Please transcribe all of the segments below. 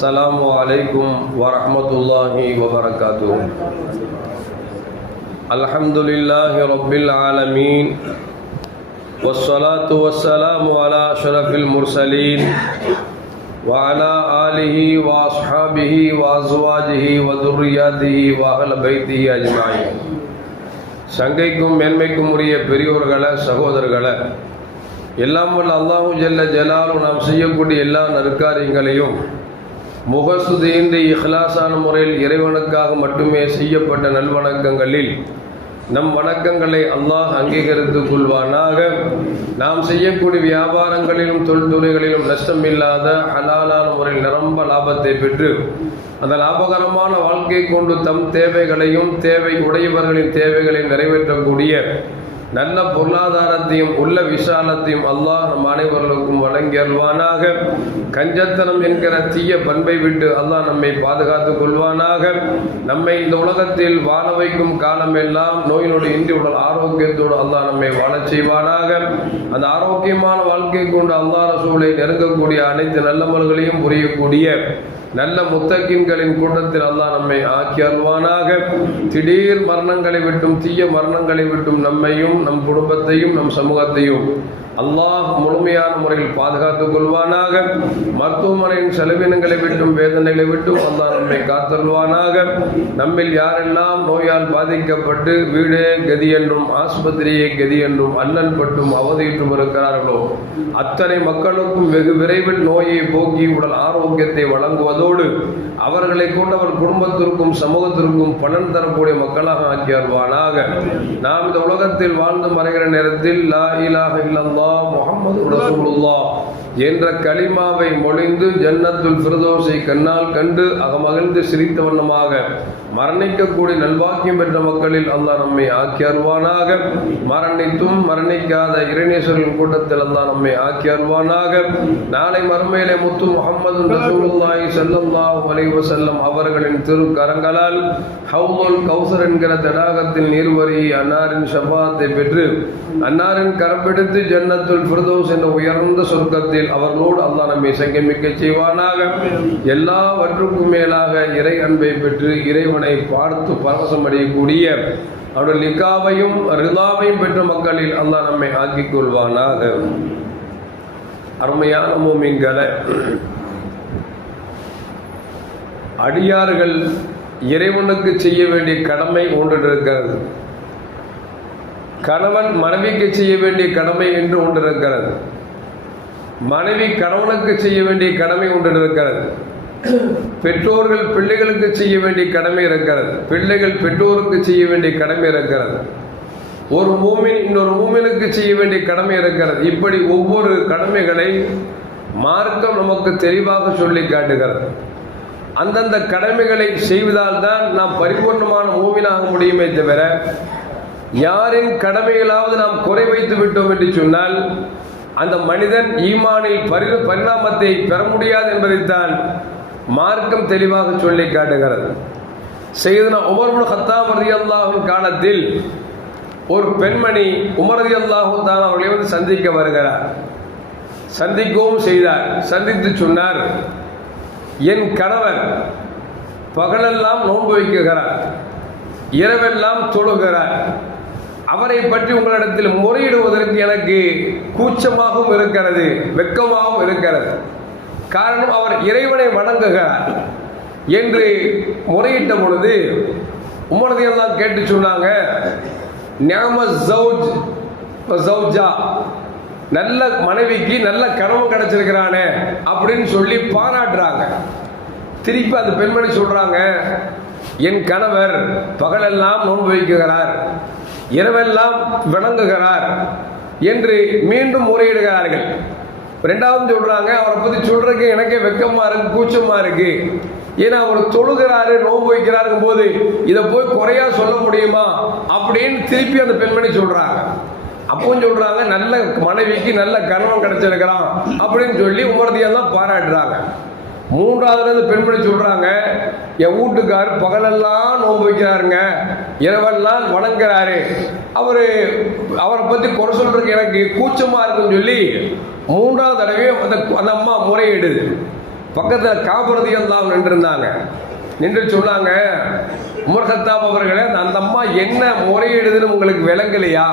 السلام عليكم ورحمة الله وبركاته. الحمد لله رب العالمين والصلاة والسلام على أشرف المرسلين وعلى آله وأصحابه وأزواجه وذرياته وأهل بيته أجمعين. சங்கைக்கும் மேன்மைக்கும் உரிய பெரியோர்களே, சகோதரர்களே, எல்லாம் வல்ல அல்லாஹு ஜல்ல ஜலாலும் நாம் செய்யக்கூடிய எல்லா நற்காரியங்களையும் முகஸ்துதியின்றி இஹ்லாஸான முறையில் இறைவனுக்காக மட்டுமே செய்யப்பட்ட நல்வணக்கங்களில் நம் வணக்கங்களை அல்லாஹ் அங்கீகரித்துக் கொள்வானாக. நாம் செய்யக்கூடிய வியாபாரங்களிலும் தொழில்துறைகளிலும் நஷ்டமில்லாத ஹலாலான முறையில் நிரம்ப லாபத்தை பெற்று அந்த லாபகரமான வாழ்க்கை கொண்டு தம் தேவைகளையும் தேவை உடையவர்களின் தேவைகளையும் நிறைவேற்றக்கூடிய நல்ல பொருளாதாரத்தையும் உள்ள விசாலத்தையும் அல்லாஹ் நம் அனைவர்களுக்கும் வழங்கி அருள்வானாக. கஞ்சத்தனம் என்கிற தீய பண்பை விட்டு அல்லாஹ் நம்மை பாதுகாத்துக் கொள்வானாக. நம்மை இந்த உலகத்தில் வாழ வைக்கும் காலமெல்லாம் நோய் நொடி இன்றி உடல் ஆரோக்கியத்தோடு அல்லாஹ் நம்மை வாழச் செய்வானாக. அந்த ஆரோக்கியமான வாழ்க்கை கொண்டு அல்லாஹ் ரசூலை நெருங்கக்கூடிய அனைத்து நல்லமல்களையும் புரியக்கூடிய நல்ல முத்தகின்களின் கூட்டத்தில் அல்லாஹ் நம்மை ஆக்கி அருள்வானாக. திடீர் மரணங்களை விட்டும் தீய மரணங்களை விட்டும் நம்மையும் நம் குடும்பத்தையும் நம் சமூகத்தையும் அல்லாஹ் முழுமையான முறையில் பாதுகாத்துக் கொள்வானாக. மருத்துவமனையின் செலவினங்களை விட்டும் வேதனைகளை விட்டும் அல்லாஹ் நம்மை காத்தருள்வானாக. நம்மில் யாரெல்லாம் நோயால் பாதிக்கப்பட்டு வீடே கதி என்றும் ஆஸ்பத்திரியே கதி என்றும் அல்லல் பட்டும் அவதியிட்டும் இருக்கிறார்களோ அத்தனை மக்களுக்கும் வெகு விரைவில் நோயை போக்கி உடல் ஆரோக்கியத்தை வழங்குவதோடு அவர்களை கொண்டவர் குடும்பத்திற்கும் சமூகத்திற்கும் பலன் தரக்கூடிய மக்களாக ஆக்கி அருள்வானாக. நாம் இந்த உலகத்தில் வாழ்ந்து மறைகிற நேரத்தில் லா இலாஹ இல்லல்லாஹ் முஹம்மது ரசூலுல்லாஹ் என்ற கலிமாவை மொழிந்து ஜன்னத்துல் ஃபிர்தௌஸை கண்ணால் கண்டு அகமகிழ்ந்து சிரித்த வண்ணமாக மரணிக்கக்கூடிய நல்வாக்கியம் பெற்ற மக்களில் அல்லாஹ் நம்மை ஆக்கி அருள்வானாக. மரணித்தும் மரணிக்காத இறைநேசர்களின் கூட்டத்தில் அல்லாஹ் நம்மை ஆக்கி அருள்வானாக. நாளை மறுமையிலே முத்து முஹம்மது ரசூலுல்லாஹி ஸல்லல்லாஹு அலைஹி வஸல்லம் அவர்களின் திருக்கரங்களால் ஹவுதுல் கௌசர் என்கிற தடாகத்தில் நீர்வரி அன்னாரின் ஷஃபாத்தை பெற்று அன்னாரின் கரப்பிடித்து ஜன்னத்துல் ஃபிர்தௌஸ் என்ற உயர்ந்த சொர்க்கத்தில் அவர்களோடு அல்லாஹ் நம்மை சங்கமிக்க செய்வானாக. எல்லாவற்றுக்கும் மேலாக இறை அன்பை பெற்று இறைவனை பார்த்து பரவசம் அடையக்கூடிய அவருடைய லிகாவையும் ரிதாவையும் பெற்ற மக்களில் அல்லாஹ் நம்மை ஆக்கிக் கொள்வானாக. அருமையான மூமின்களே, அடியார்கள் இறைவனுக்கு செய்ய வேண்டிய கடமை ஒன்று இருக்கிறது. கணவன் மனைவிக்கு செய்ய வேண்டிய கடமை என்று ஒன்று இருக்கிறது. மனைவி கணவனுக்கு செய்ய வேண்டிய கடமை ஒன்று இருக்கிறது. பெற்றோர்கள் பிள்ளைகளுக்கு செய்ய வேண்டிய கடமை இருக்கிறது. பிள்ளைகள் பெற்றோருக்கு செய்ய வேண்டிய கடமை இருக்கிறது. ஒரு மூமின் இன்னொரு மூமினுக்கு செய்ய வேண்டிய கடமை இருக்கிறது. இப்படி ஒவ்வொரு கடமைகளை மார்க்கம் நமக்கு தெளிவாக சொல்லி காட்டுகிறது. அந்தந்த கடமைகளை செய்வதால் தான் நாம் பரிபூர்ணமான மூமினாக முடியுமே தவிர யாரின் கடமைகளாவது நாம் குறை வைத்து விட்டோம் என்று சொன்னால் அந்த மனிதன் ஈமானில் பரிணாமத்தை பெற முடியாது என்பதைத்தான் மார்க்கம் தெளிவாக சொல்லி காட்டுகிறது. சையதுனா உமர் இப்னு கத்தாப் ரலியல்லாஹு காலத்தில் ஒரு பெண்மணி உமர் ரலியல்லாஹு தஆலா அவர்களை சந்திக்க வருகிறார். சந்திக்கவும் செய்தார். சந்தித்து சொன்னார், என் கணவர் பகலெல்லாம் நோன்பு வைக்கிறார், இரவெல்லாம் தொழுகிறார். அவரை பற்றி உங்களிடத்தில் முறையிடுவதற்கு எனக்கு கூச்சமாகவும் இருக்கிறது, வெட்கமாகவும் இருக்கிறது. காரணம், அவர் இறைவனை வணங்குகிறார் என்று முறையிட்ட பொழுது உமர் ரலியல்லாஹு கேட்டு சொன்னாங்க, நிஅம ஸௌஜ் வ ஸௌஜா, நல்ல மனைவிக்கு நல்ல கணவன் கிடைச்சிருக்கிறானே அப்படின்னு சொல்லி பாராட்டுறாங்க. திருப்பி அந்த பெண்மணி சொல்றாங்க, என் கணவர் பகலெல்லாம் நோன்பு வைக்கிறார், இரவெல்லாம் வணங்குகிறார் என்று மீண்டும் முறையிடுகிறார்கள். ரெண்டாவது சொல்றாங்க, அவரை பத்தி சொல்றதுக்கு எனக்கே வெக்கமா இருக்கு, கூச்சமா இருக்கு. ஏன்னா அவர் தொழுகிறாரு, நோன்பு வைக்கிறாருங்கும் போது இதை போய் குறையா சொல்ல முடியுமா அப்படின்னு திருப்பி அந்த பெண்மணி சொல்றாங்க. அப்போ சொல்றாங்க, நல்ல மனைவிக்கு நல்ல கணவன் கிடைச்சிருக்கிறான் அப்படின்னு சொல்லி உமர்தியெல்லாம் பாராட்டுறாங்க. மூன்றாவது பெண்மணி சொல்றாங்க, என் வீட்டுக்கார் பகலெல்லாம் நோன்பு வைக்கிறாருங்க, இரவெல்லாம் வணங்குறாரு, அவரை பத்தி குறை சொல்றதுக்கு எனக்கு கூச்சமா இருக்குன்னு சொல்லி மூன்றாவது தடவை அந்த அம்மா முறையிடுது. பக்கத்தில் காப் ரலியல்லாஹு அன்ஹு நின்றுருந்தாங்க. நின்று சொன்னாங்க, உமர் கத்தாப் அவர்களே, அந்த அம்மா என்ன முறையிடுதுன்னு உங்களுக்கு விளங்கலையா?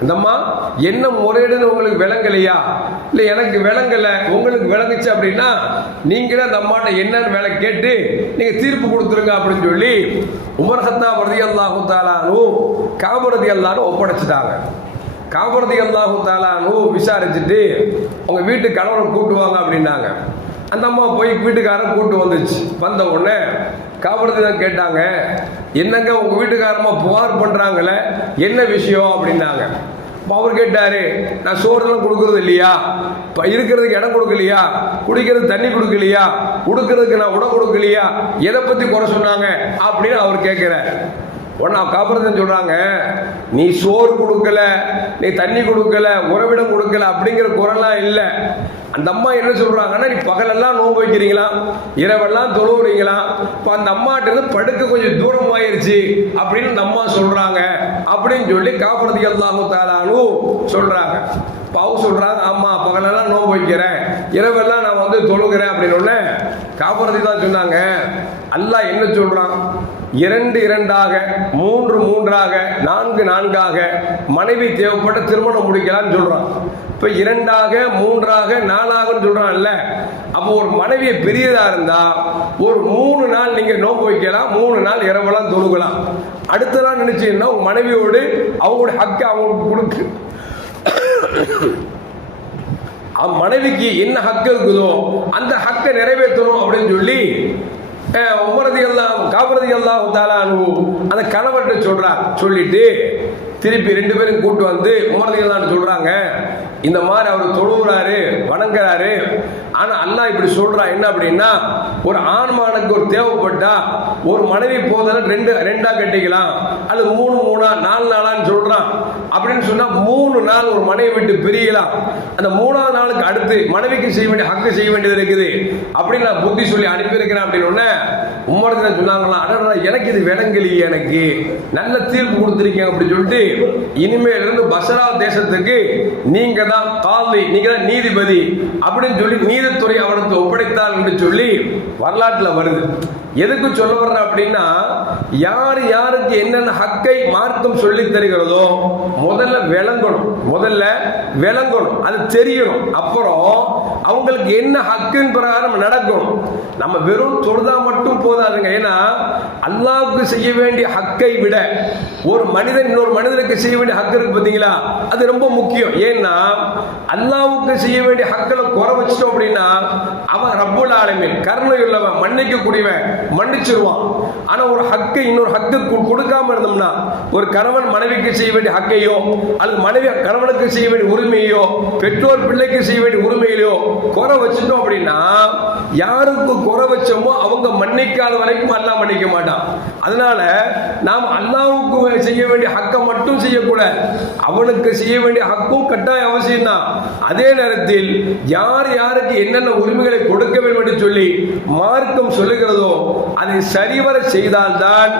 அந்த அம்மா என்ன முறையிடுன்னு உங்களுக்கு விளங்கலையா? இல்லை எனக்கு விளங்கலை, உங்களுக்கு விளங்குச்சு அப்படின்னா நீங்களே அந்த அம்மாட்ட என்னன்னு வேலை கேட்டு நீங்கள் தீர்ப்பு கொடுத்துருங்க அப்படின்னு சொல்லி உமர் கத்தாப் ரலியல்லாஹு தஆலா அன்ஹு காப் ரலியல்லாஹு அன்ஹு ஒப்படைச்சிட்டாங்க. காப் ரலியல்லாஹு தஆலா அன்ஹு விசாரிச்சுட்டு உங்க வீட்டு கணவனை கூட்டுவாங்க அப்படின்னாங்க. அந்த அம்மா போய் வீட்டுக்காரன் கூட்டு வந்துச்சு. வந்த உடனே காப் தான் கேட்டாங்க, என்னங்க உங்க வீட்டுக்காரமா புகார் பண்றாங்களே, என்ன விஷயம் அப்படின்னாங்க. அவர் கேட்டாரு, நான் சோறுலாம் கொடுக்கறது இல்லையா, இருக்கிறதுக்கு இடம் கொடுக்கலையா, குடிக்கிறது தண்ணி கொடுக்கலையா, உடுக்கிறதுக்கு நான் உடை கொடுக்கலையா, எதை பத்தி குறை சொன்னாங்க அப்படின்னு அவர் கேட்கிறார். உடனே காப்பரத்தன் சொல்றாங்க, நீ சோறு கொடுக்கல, நீ தண்ணி கொடுக்கல, உறவிடம் கொடுக்கல அப்படிங்கிற குறைலாம் இல்லை. அந்த அம்மா என்ன சொல்றாங்கன்னா, நீ பகலெல்லாம் நோன்பு வைக்கிறீங்களா, இரவெல்லாம் தொழுவுறீங்களா, இப்போ அந்த அம்மாட்ட இருந்து படுக்க கொஞ்சம் தூரம் ஆயிருச்சு அப்படின்னு அந்த அம்மா சொல்றாங்க அப்படின்னு சொல்லி காப் ரலியல்லாஹு தஆலா அன்ஹு சொல்றாங்க. பாவு சொல்றாங்க, ஆமா பகலெல்லாம் நோன்பு வைக்கிறேன், இரவெல்லாம் நான் வந்து தொழுகிறேன் அப்படின்னு உடனே காப் ரலி தான் சொன்னாங்க, அல்லாஹ் என்ன சொல்றான், 2 2ஆக 3 3ஆக 4 4ஆக மனைவி தேவைப்பட்ட திருமணம் முடிக்கலாம்னு சொல்றான். இப்ப 2ஆக 3ஆக 4ஆகன்னு சொல்றான்ல, அப்போ ஒரு மனைவியை பெரியதா இருந்தா ஒரு 3 நாள் நீங்க நோன்பு வைக்கலாம், 3 நாள் இரவெல்லாம் தொழுகலாம். அடுத்த நாள் நினைச்சீங்கன்னா உங்க மனைவியோடு அவங்களுடைய ஹக்கை அவங்களுக்கு கொடுக்கு, மனைவிக்கு என்ன ஹக்கு இருக்குதோ அந்த ஹக்கை நிறைவேற்றணும் அப்படின்னு சொல்லி உமர் காப் ரலியல்லாஹு தஆலா அன்ஹு அந்த கணவர்கிட்ட சொல்றார். சொல்லிட்டு திருப்பி 2 பேரும் கூட்டு வந்து உமர் ரலியல்லாஹு அன்ஹு சொல்றாங்க, இந்த மாதிரி அவர் தொழுகிறாரு, வணங்குறாரு, ஆனா அல்லாஹ் இப்படி சொல்றா என்ன அப்படின்னா, ஒரு ஆண்மானுக்கு ஒரு தேவைப்பட்டா ஒரு மனைவி போதாலும் 2 கட்டிக்கலாம், அது 3 3 4 4 சொல்றான். அப்படின்னு சொன்னா 3 நாள் ஒரு மனைவி விட்டு பிரியலாம். அந்த 3ஆவது நாளுக்கு அடுத்து மனைவிக்கு செய்ய வேண்டிய ஹக்கு செய்ய வேண்டியது இருக்குது அப்படின்னு நான் புத்தி சொல்லி அனுப்பியிருக்கிறேன் அப்படின்னு உடனே உமர் சொன்னாங்களா, அடடா எனக்கு இது விளங்கலையே, எனக்கு நல்ல தீர்ப்பு கொடுத்துருக்கீங்க அப்படின்னு சொல்லிட்டு இனிமேல் இருந்து பஸ்ரா தேசத்துக்கு நீங்க தான் காதி, நீங்க தான் நீதிபதி அப்படின்னு சொல்லி நீதித்துறை அவருக்கு ஒப்படைத்தார் என்று சொல்லி வரலாற்றில் வருது. எதுக்கு சொல்ல வர்ற அப்படின்னா, யார் யாருக்கு என்னென்ன ஹக்கை மார்க்கம் சொல்லி தருகிறதோ முதல்ல விளங்கணும், அது தெரியணும். அப்புறம் அவங்களுக்கு என்ன ஹக்கின் பிரகாரம் நடக்கணும். நம்ம வெறும் தொழுதா மட்டும் போதாதுங்க. ஏன்னா அல்லாஹ்வுக்கு செய்ய வேண்டிய ஹக்கை விட ஒரு மனிதன் இன்னொரு மனிதனுக்கு செய்ய வேண்டிய ஹக்கு இருக்கு பார்த்தீங்களா, அது ரொம்ப முக்கியம். ஏன்னா அல்லாஹ்வுக்கு செய்ய வேண்டிய ஹக்களை குறை வச்சிட்டோம் அப்படின்னா அவன் ரப்புல் ஆலமீன் கருணை உள்ளவன், மன்னிக்க கூடியவன், மன்னிச்சிருவான். ஆனா ஒரு ஹக்கை இன்னொரு ஹக்கு கொடுக்காம இருந்தோம்னா, ஒரு கணவன் மனைவிக்கு செய்ய வேண்டிய ஹக்கையோ அல்லது மனைவி கணவனுக்கு செய்ய வேண்டிய உரிமையோ பெற்றோர் பிள்ளைக்கு செய்ய வேண்டிய உரிமையிலோ குறை வச்சுட்டோம் அப்படின்னா, யாருக்கு குறை வச்சோமோ அவங்க மன்னிக்காத வரைக்கும் அல்லாஹ் மன்னிக்க மாட்டான். அதனால நாம் அல்லாஹ்வுக்கு செய்ய வேண்டிய ஹக்கை மட்டும் செய்யக்கூடாது, அவனுக்கு செய்ய வேண்டிய ஹக்கும் கட்டாய அவசியம் தான். அதே நேரத்தில் யார் யாருக்கு என்னென்ன உரிமைகளை கொடுக்க வேண்டும் என்று சொல்லி மார்க்கம் சொல்லுகிறதோ அதை சரிவர செய்தால்தான்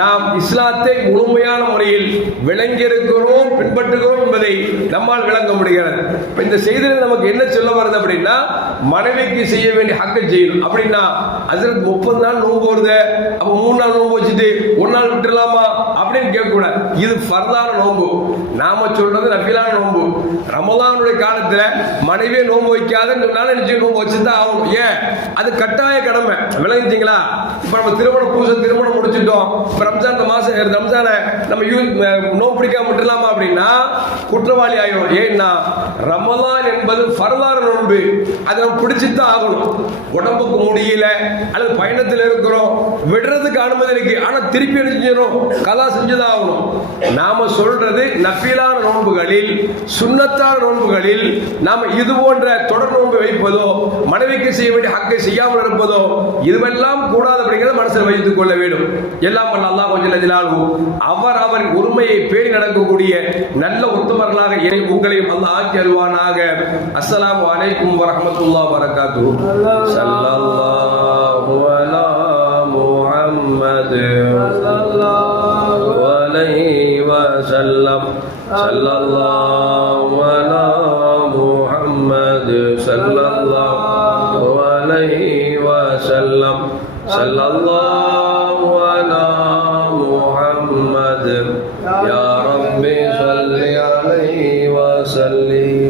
நாம் இஸ்லாத்தை முழுமையான முறையில் விளங்கியிருக்கிறோம், பின்பற்றுகிறோம் என்பதை நம்மால் விளங்க முடிகிறது. இந்த செய்தியில் நமக்கு என்ன சொல்ல வருது அப்படின்னா, மனைவிக்கு செய்ய வேண்டிய ஹக்கை செய்யணும். அப்படின்னா ஹஜ்ரத் 30 நாள் நோன்பு வருது, அப்ப 3 நாள் நோன்பு வச்சுட்டு 1 நாள் விட்டுலாமா அப்படின்னு கேட்கக்கூடாது. இது ஃபர்தான நோன்பு, நாம சொல்றது நஃபிலான நோன்பு. ரமலானுடைய காலத்துல மனைவியை நோன்பு வைக்காதன்னு சொன்னாலும் நிச்சயம் நோன்பு வச்சுதான் ஆகணும். ஏன், அது கட்டாய கடமை. விளங்கிட்டீங்களா? இப்ப நம்ம திருமணம் முடிச்சுட்டோம், இப்ப ரம்ஜான் மாசம் ரம்ஜானை நம்ம நோன்பு பிடிக்காம விட்டுலாமா அப்படின்னா குற்றவாளி ஆயிடும். ஏன்னா ரமலான் என்பது ஃபர்தான நோன்பு, அதை நம்ம பிடிச்சுதான் ஆகணும். உடம்புக்கு முடியல அல்லது பயணத்தில் இருக்கிறோம், விடுறதுக்கு அனுமதி இருக்கு, ஆனா திருப்பி செஞ்சிடும், கலா செஞ்சுதான் ஆகணும். நாம சொல்றது நஃபிலான நோன்புகளில், சுன்னத்தான நோன்புகளில் நாம இது போன்ற தொடர் நோன்பு வைப்பதோ மனைவிக்கு செய்ய வேண்டிய ஹக்கை செய்யாமல் இருப்பதோ இதுவெல்லாம் கூடாது அப்படிங்கிறத மனசில் வைத்துக் கொள்ள வேண்டும். எல்லாம் வல்ல அல்லாஹ் ஜல்ல ஜலாலுஹு அவர் அவரின் உரிமையை பேணி நடக்கக்கூடிய நல்ல உத்தமர்களாக உங்களையும் அல்லாஹ் ஆக்கி அருள்வானாக. அஸ்ஸலாமு அலைக்கும் வரஹ்மத்துல்லாஹி வபரகாத்துஹு. ஸல்லல்லாஹு அலா முஹம்மத் ஸல்லல்லாஹு அலைஹி வஸல்லம். ஸல்லல்லாஹு அலா முஹம்மத் ஸல்லல்லாஹு அலைஹி صلى الله على محمد يا رب صل عليه وسلم